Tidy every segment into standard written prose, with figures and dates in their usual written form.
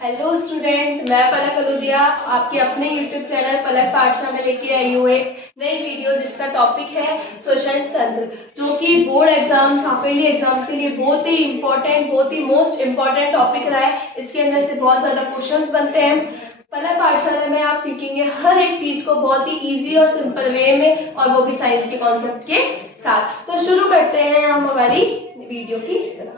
Hello student, मैं पलक अलोदिया आपके अपने यूट्यूब चैनल पलक पाठशाला में लेके आई हूँ एक नई वीडियो जिसका टॉपिक है शोषण तंत्र, जो कि बोर्ड एग्जाम्स, हाफिली एग्जाम्स के लिए बहुत ही इंपॉर्टेंट, बहुत ही मोस्ट इम्पॉर्टेंट टॉपिक रहा है। इसके अंदर से बहुत ज्यादा क्वेश्चंस बनते हैं। पलक पाठशाला में आप सीखेंगे हर एक चीज को बहुत ही इजी और सिंपल वे में, और वो भी साइंस के कॉन्सेप्ट के साथ। तो शुरू करते हैं हम हमारी वीडियो की तरफ।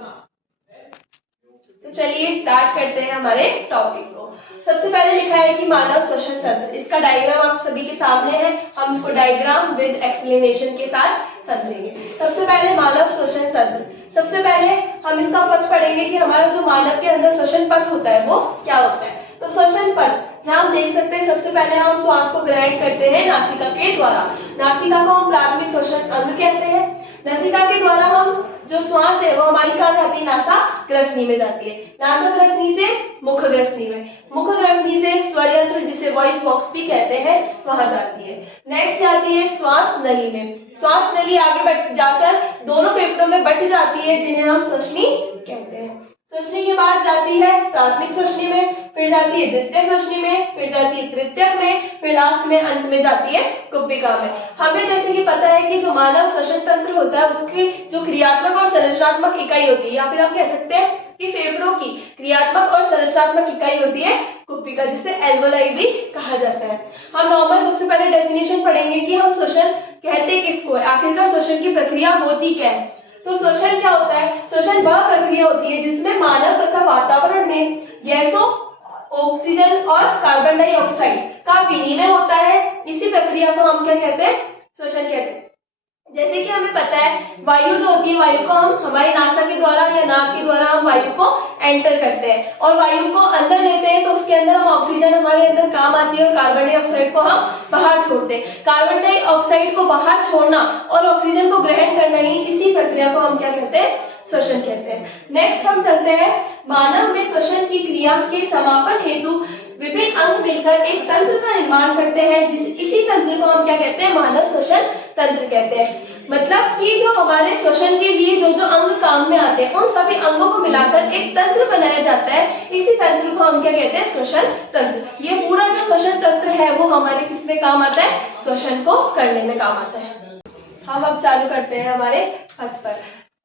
तो चलिए स्टार्ट करते हैं हमारे टॉपिक को। सबसे पहले लिखा है कि मानव श्वसन तंत्र। इसका डायग्राम आप सभी के सामने है, हम इसको डायग्राम विद एक्सप्लेनेशन के साथ समझेंगे। सबसे पहले मानव श्वसन तंत्र। सबसे पहले हम इसका पथ पढ़ेंगे कि हमारा जो मानव के अंदर श्वसन पथ होता है वो क्या होता है। तो श्वसन पथ जहाँ हम देख सकते हैं, सबसे पहले हम श्वास को ग्रहण करते हैं नासिका के द्वारा। नासिका को हम प्राथमिक श्वसन अंग कहते हैं। नासिका के द्वारा हम जो श्वास है वो हमारी कहाँ जाती है, नासा ग्रसनी में जाती है। नासा ग्रसनी से मुख ग्रसनी में, मुख ग्रसनी से स्वर यंत्र जिसे वॉइस बॉक्स भी कहते हैं वहां जाती है। नेक्स्ट जाती है श्वास नली में। श्वास नली आगे बढ़ जाकर दोनों फेफड़ों में बट जाती है, जिन्हें हम श्वसनी कहते हैं। श्वसनी के बाद जाती है प्राथमिक श्वसनी में, फिर जाती है द्वितीयक श्वसनी में, फिर जाती है तृतीयक में, फिर लास्ट में अंत में जाती है कुप्पिका में। हमें जैसे कि पता है कि जो मानव श्वसन तंत्र होता है उसकी जो क्रियात्मक और संरचनात्मक इकाई होती है, या फिर हम कह सकते हैं कि फेफड़ों की क्रियात्मक और संरचनात्मक इकाई होती है कुप्पिका, जिसे एल्वोलाई भी कहा जाता है। हम नॉर्मल सबसे पहले डेफिनेशन पढ़ेंगे कि हम श्वसन कहते किसको है, आखिरकार श्वसन की प्रक्रिया होती क्या है। तो श्वसन क्या होता है? श्वसन वह प्रक्रिया होती है जिसमें मानव तथा वातावरण में गैसों, ऑक्सीजन और कार्बन डाइऑक्साइड का विनिमय होता है। इसी प्रक्रिया को हम क्या कहते हैं, श्वसन कहते हैं। जैसे कि हमें पता है वायु जो होती है, वायु को हम हमारी नासा के द्वारा या नाक के द्वारा हम वायु को एंटर करते हैं और वायु को अंदर लेते हैं, तो उसके अंदर हम ऑक्सीजन हमारे अंदर काम आती है और कार्बन डाइऑक्साइड को हम बाहर छोड़ते हैं। कार्बन डाइऑक्साइड को बाहर छोड़ना और ऑक्सीजन को ग्रहण करना ही, इसी प्रक्रिया को हम क्या कहते हैं, श्वसन कहते हैं। नेक्स्ट हम चलते हैं मानव में श्वसन की क्रिया के समापन हेतु विभिन्न अंग मिलकर एक तंत्र का निर्माण करते हैं, इसी तंत्र को हम क्या कहते हैं, मानव श्वसन तंत्र कहते हैं। मतलब कि जो हमारे श्वसन के लिए जो जो अंग काम में आते हैं, उन सभी अंगों को मिलाकर एक तंत्र बनाया जाता है। इसी तंत्र को हम क्या कहते हैं, श्वसन तंत्र। ये पूरा जो श्वसन तंत्र है वो हमारे किस में काम आता है, श्वसन को करने में काम आता है। हम अब चालू करते हैं हमारे पथ पर।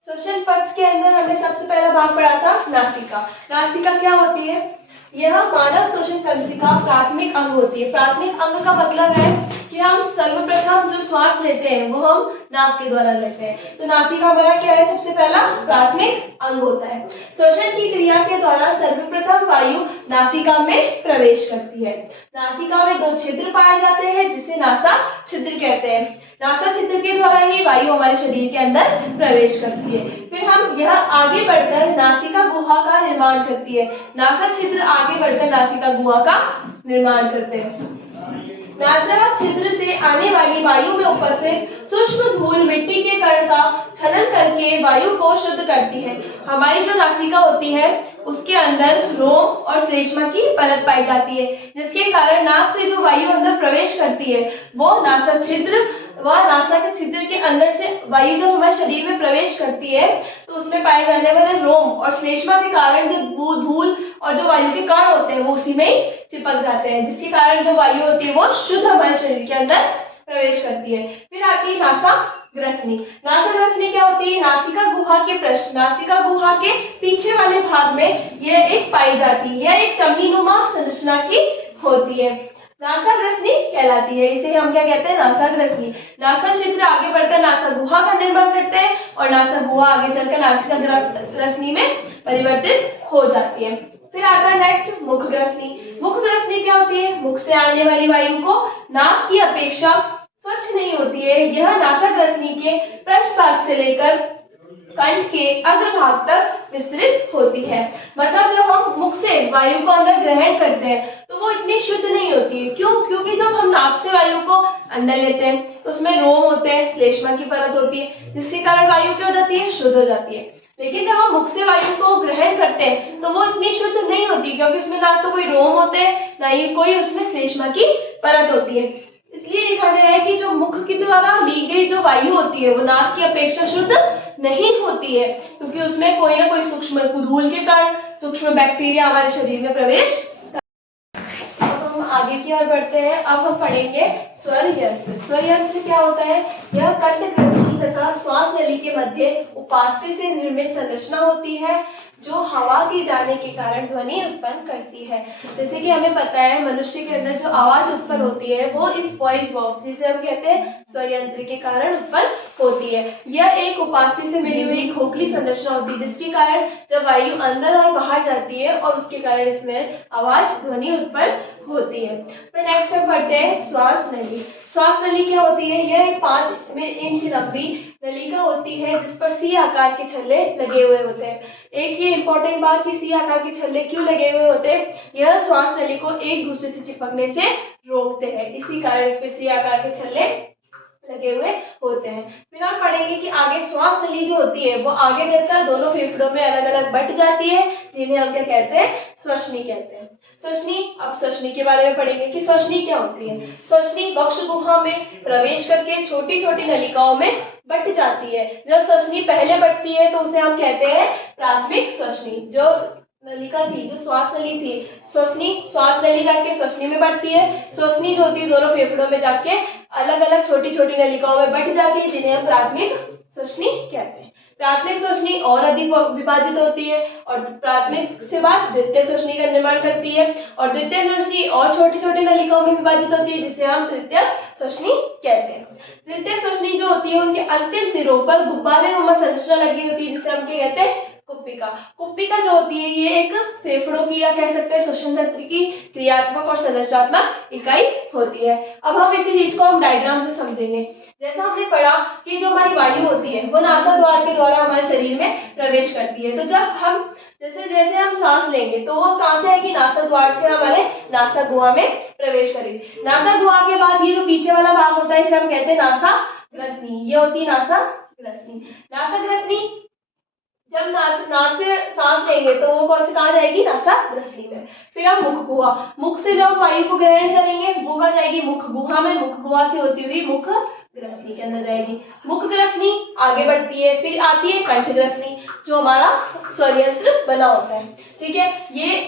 श्वसन पथ के अंदर हमने सबसे पहला भाग पढ़ा था नासिका। नासिका क्या होती है? यह मानव श्वसन तंत्र का प्राथमिक अंग होती है। प्राथमिक अंग का मतलब है कि हम सर्वप्रथम जो श्वास लेते हैं वो हम नाक के द्वारा लेते हैं। तो नासिका हमारा क्या है, सबसे पहला प्राथमिक अंग होता है। श्वसन की क्रिया के द्वारा सर्वप्रथम वायु नासिका में प्रवेश करती है। नासिका में दो छिद्र पाए जाते हैं जिसे नासा छिद्र कहते हैं। नासा छिद्र के द्वारा ही वायु हमारे शरीर के अंदर प्रवेश करती है। फिर हम यह आगे बढ़कर नासिका गुहा का निर्माण करती है। नासा छिद्र आगे बढ़कर नासिका गुहा का निर्माण करते हैं। नासा छिद्र से आने वाली वायु में उपस्थित सूक्ष्म धूल मिट्टी के कण का छलन करके वायु को शुद्ध करती है। हमारी जो नासिका होती है उसके अंदर रोम और श्लेष्मा की परत पाई जाती है, जिसके कारण नाक से जो वायु अंदर प्रवेश करती है वो नासा छिद्र, वह नासा के छिद्र के अंदर से वायु जो हमारे शरीर में प्रवेश करती है तो उसमें पाए जाने वाले रोम और श्लेष्मा के कारण जो धूल और जो वायु के कण होते हैं वो उसी में ही चिपक जाते हैं, जिसके कारण जो वायु होती है वो शुद्ध हमारे शरीर के अंदर प्रवेश करती है। फिर आती है नासा ग्रसनी। नासा ग्रसनी क्या होती है? नासिका गुहा के पृष्ठ, नासिका गुहा के पीछे वाले भाग में यह एक पाई जाती है। यह एक चमनीनुमा संरचना की होती है, नासा ग्रसनी कहलाती है। इसे हम क्या कहते हैं, नासा ग्रसनी। नासा छिद्र आगे बढ़कर नासा गुहा का निर्माण करते हैं और नासा गुहा आगे चलकर नासिका ग्रसनी में परिवर्तित हो जाती है। फिर आता है नेक्स्ट मुख ग्रसनी। मुख ग्रसनी क्या होती है? मुख से आने वाली वायु को नाक की अपेक्षा स्वच्छ नहीं होती है। यह नासा ग्रसनी के पृष्ठ भाग से लेकर कंठ के अग्रभाग तक विस्तृत होती है। मतलब जब हम मुख से वायु को अंदर ग्रहण करते हैं तो वो इतनी शुद्ध नहीं होती है। क्यों? क्योंकि जब हम नाक से वायु को अंदर लेते हैं तो उसमें रोम होते हैं, श्लेष्मा की परत होती है, जिसके कारण वायु क्या हो जाती है, शुद्ध हो जाती है। लेकिन जब हम मुख से वायु को ग्रहण करते हैं तो वो इतनी शुद्ध नहीं होती, क्योंकि उसमें ना तो कोई रोम होते हैं ना ही कोई उसमें श्लेष्मा की परत होती है। इसलिए लिखा गया है कि जो मुख के द्वारा ली गई जो वायु होती है वो नाक की अपेक्षा शुद्ध नहीं होती है, क्योंकि उसमें कोई ना कोई सूक्ष्म धूल के कारण, सूक्ष्म बैक्टीरिया हमारे शरीर में प्रवेश। अब हम आगे की ओर बढ़ते हैं। अब हम पढ़ेंगे स्वर यंत्र। स्वर यंत्र क्या होता है? यह कंठग्रंथि तथा श्वास नली के मध्य उपास्थि से निर्मित संरचना होती है जो हवा के जाने के कारण ध्वनि उत्पन्न करती है। जैसे कि हमें पता है मनुष्य के अंदर जो आवाज उत्पन्न होती है वो इस वॉइस बॉक्स, जिसे हम कहते हैं स्वर यंत्र, के कारण उत्पन्न होती है। यह एक उपास्थि से मिली हुई खोखली संरचना होती है जिसके कारण जब वायु अंदर और बाहर जाती है और उसके कारण इसमें आवाज ध्वनि उत्पन्न होती है। फिर नेक्स्ट हम पढ़ते हैं श्वास नली। श्वास नली क्या होती है? यह एक 5 इंच लंबी नलिका होती है जिस पर सी आकार के छल्ले लगे हुए होते हैं। एक ये इंपॉर्टेंट बात कि सी आकार के छल्ले क्यों लगे हुए होते हैं? यह श्वास नली को एक दूसरे से चिपकने से रोकते हैं, इसी कारण इस पे सी आकार के छल्ले लगे हुए होते हैं। फिर हम पढ़ेंगे कि आगे श्वास नली जो होती है वो आगे बढ़कर दोनों फेफड़ों में अलग अलग बट जाती है, जिन्हें हम क्या कहते हैं? श्वसनी कहते हैं। श्वसनी, अब श्वसनी के बारे में पढ़ेंगे कि श्वसनी क्या होती है। श्वसनी वक्ष गुहा में प्रवेश करके छोटी छोटी नलिकाओं में बट जाती है। जब श्वसनी पहले बढ़ती है तो उसे हम कहते हैं प्राथमिक श्वसनी। जो नलिका थी, जो श्वास नली थी, श्वसनी, श्वास नली जाके श्वसनी में बढ़ती है। श्वसनी जो होती है दोनों फेफड़ों में जाके अलग अलग छोटी छोटी नलिकाओं में बट जाती है, जिन्हें हम प्राथमिक श्वसनी कहते हैं। प्राथमिक श्वसनी और अधिक विभाजित होती है और प्राथमिक से बाद द्वितीय श्वसनी का निर्माण करती है और द्वितीय श्वसनी और छोटी छोटी नलिकाओं में विभाजित होती है, जिसे हम तृतीय श्वसनी कहते हैं। तृतीय श्वसनी जो होती है उनके अंतिम सिरों पर गुब्बारे नुमा संरचना लगी होती है, जिसे हम क्या कहते हैं? कुप्पिका। कुप्पिका जो होती है ये एक फेफड़ों की या कह सकते हैं श्वसन तंत्र की क्रियात्मक और संरचनात्मक इकाई होती है। अब हम इसी चीज को हम डायग्राम से समझेंगे। जैसा हमने पढ़ा कि जो हमारी वायु होती है वो नासा द्वार के द्वारा हमारे शरीर में प्रवेश करती है। तो जब हम जैसे जैसे हम सांस लेंगे तो वो कहाँ से आएगी? नासा द्वार से हमारे नासा गुहा में प्रवेश करेगी। नासा गुहा के बाद ये जो पीछे वाला भाग होता है इसे हम कहते हैं नासा ग्रसनी। ये होती है नासा ग्रसनी। नासा ग्रसनी जब नाक से सांस लेंगे तो वो कौन से कहाँ जाएगी? नासा ग्रसनी में। फिर हम मुख गुहा, मुख से जब वायु को ग्रहण करेंगे वो कहाँ जाएगी? मुख गुहा में। मुख गुहा से होती हुई मुख ग्रसनी के अंदर जाएगी। मुख ग्रसनी आगे बढ़ती है, फिर आती है कंठ ग्रसनी जो हमारा स्वर यंत्र बना होता है। ठीक है, ये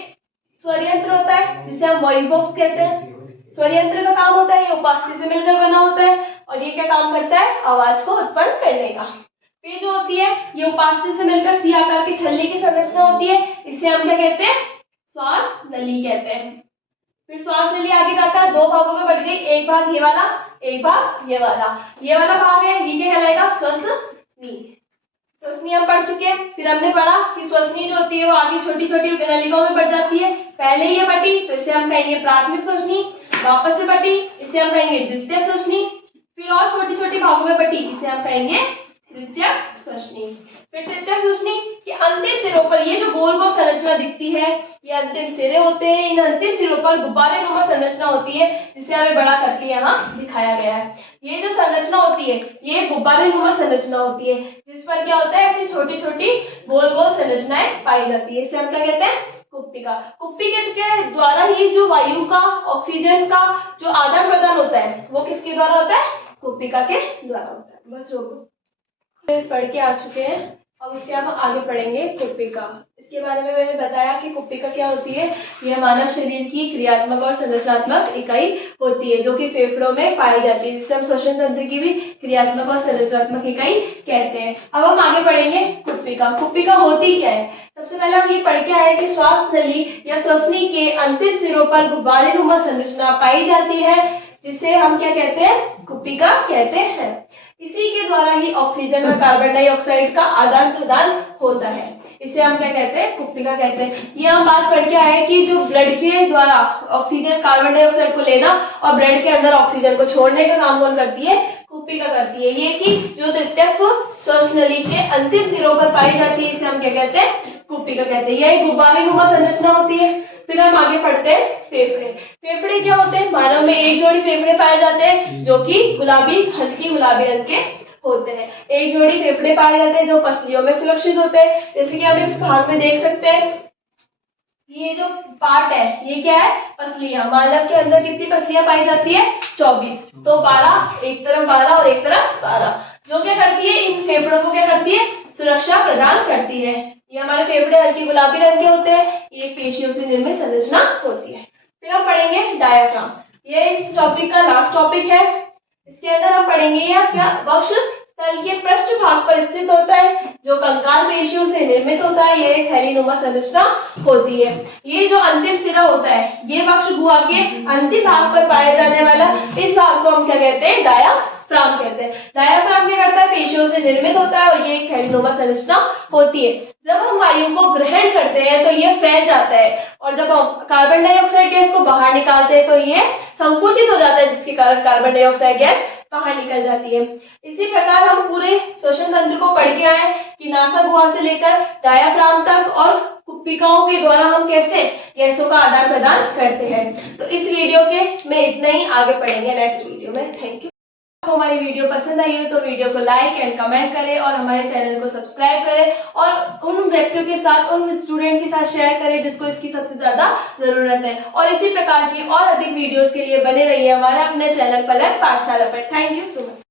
स्वर यंत्र होता है जिसे हम वॉइस बॉक्स कहते हैं। स्वर यंत्र का काम होता है ये उपास्थि से मिलकर बना होता है और ये क्या काम करता है? आवाज को उत्पन्न करने का। फिर जो होती है ये उपास्थि से मिलकर सी आकार के छल्ले की संरचना होती है, इसे हम क्या कहते हैं? श्वास नली कहते हैं। फिर श्वास नली आगे जाकर दो भागों में बढ़ गई, एक भाग ये वाला, एक भाग ये वाला। ये वाला भाग है ये क्या कहलाएगा? श्वसनी। श्वसनी हम पढ़ चुके हैं। फिर हमने पढ़ा कि श्वसनी जो होती है वो आगे छोटी छोटी नलिकाओं में बढ़ जाती है। पहले ये बटी तो इसे हम कहेंगे प्राथमिक श्वसनी, वापस से बटी इसे हम कहेंगे द्वितीय श्वसनी, फिर और छोटी छोटी भागों में बटी इसे हम कहेंगे तृतीय श्वसनी। फिर तृतीय श्वसनी के अंतिम सिरों पर ये जो गोल गोल संरचना दिखती है ये अंतिम सिरे होते हैं। इन अंतिम सिरों पर गुब्बारे नुमा संरचना होती है जिसे हमें बड़ा करके यहाँ दिखाया गया है। ये जो संरचना होती है ये गुब्बारे नुमा संरचना होती है जिस पर क्या होता है? ऐसी छोटी छोटी गोल गोल संरचनाएं पाई जाती है। इसे हम क्या कहते हैं? कुप्पिका। कुप्पिका के द्वारा ही जो वायु का, ऑक्सीजन का जो आदान प्रदान होता है वो किसके द्वारा होता है? कुप्पिका के द्वारा होता है। बस रोको, पढ़ के आ चुके हैं। अब उसके हम आगे पढ़ेंगे कुप्पिका। इसके बारे में मैंने बताया कि कुप्पिका क्या होती है। यह मानव शरीर की क्रियात्मक और संरचनात्मक इकाई होती है जो कि फेफड़ों में पाई जाती है, जिसे हम श्वसन तंत्र की भी क्रियात्मक और संरचनात्मक इकाई कहते हैं। अब हम आगे पढ़ेंगे कुप्पिका। कुप्पिका होती क्या है? सबसे पहले हम ये पढ़ के आए कि श्वास नली या श्वसनी के अंतिम सिरों पर गुब्बारे नुमा संरचना पाई जाती है जिसे हम क्या कहते हैं? कुप्पिका कहते हैं। इसी के द्वारा ही ऑक्सीजन और कार्बन डाइऑक्साइड का आदान प्रदान होता है, इसे हम क्या कहते हैं? कुप्पिका कहते हैं। ये हम बात पढ़ के आए कि जो ब्लड के द्वारा ऑक्सीजन कार्बन डाइऑक्साइड को लेना और ब्लड के अंदर ऑक्सीजन को छोड़ने का काम कौन करती है? कुप्पिका करती है। ये कि जो तृतीय श्वास नली के अंतिम सिरों पर पाई जाती है इसे हम क्या कहते हैं? कुप्पिका कहते हैं। यह गुब्बारे नुमा संरचना होती है। फिर हम आगे पढ़ते हैं फेफड़े। फेफड़े क्या होते हैं? मानव में एक जोड़ी फेफड़े पाए जाते हैं जो कि गुलाबी, हल्की गुलाबी रंग के होते हैं। एक जोड़ी फेफड़े पाए जाते हैं जो पसलियों में सुरक्षित होते हैं, जैसे कि हम इस भाग में देख सकते हैं। ये जो पार्ट है ये क्या है? पसलियां। मानव के अंदर कितनी पसलियां पाई जाती है? 24। तो 12, एक तरफ 12 और एक तरफ 12, जो क्या करती है? इन फेफड़ों को क्या करती है? सुरक्षा प्रदान करती है। ये हमारे फेफड़े हल्के गुलाबी रंग के होते हैं, ये पेशियों से निर्मित संरचना होती है। फिर हम पढ़ेंगे डायाफ्राम, ये इस टॉपिक का लास्ट टॉपिक है। इसके अंदर हम पढ़ेंगे यह क्या वक्ष तल के पृष्ठ भाग पर स्थित होता है, जो कंकाल पेशियों से निर्मित होता है। ये एक थैलीनुमा संरचना होती है। ये जो अंतिम सिरा होता है, ये वक्ष गुहा के अंतिम भाग पर पाया जाने वाला इस भाग को हम क्या कहते हैं, डायाफ्राम कहते हैं। डायाफ्राम क्या करता है, पेशियों से निर्मित होता है और ये एक थैलीनुमा संरचना होती है। जब हम वायु को ग्रहण करते हैं तो ये फैल जाता है, और जब हम कार्बन डाइऑक्साइड गैस को बाहर निकालते हैं तो ये संकुचित हो जाता है, जिसके कारण कार्बन डाइऑक्साइड गैस बाहर निकल जाती है। इसी प्रकार हम पूरे श्वसन तंत्र को पढ़ के आए कि नासा गुहा से लेकर डायाफ्राम तक और कुप्पिकाओं के द्वारा हम कैसे गैसों का आदान प्रदान करते हैं। तो इस वीडियो के में इतना ही, आगे पढ़ेंगे नेक्स्ट वीडियो में। Thank you. आपको हमारी वीडियो पसंद आई है तो वीडियो को लाइक एंड कमेंट करें और हमारे चैनल को सब्सक्राइब करें और उन व्यक्तियों के साथ, उन स्टूडेंट के साथ शेयर करें जिसको इसकी सबसे ज्यादा जरूरत है। और इसी प्रकार की और अधिक वीडियोस के लिए बने रहिए हमारे अपने चैनल पलक पाठशाला पर। Thank you so much.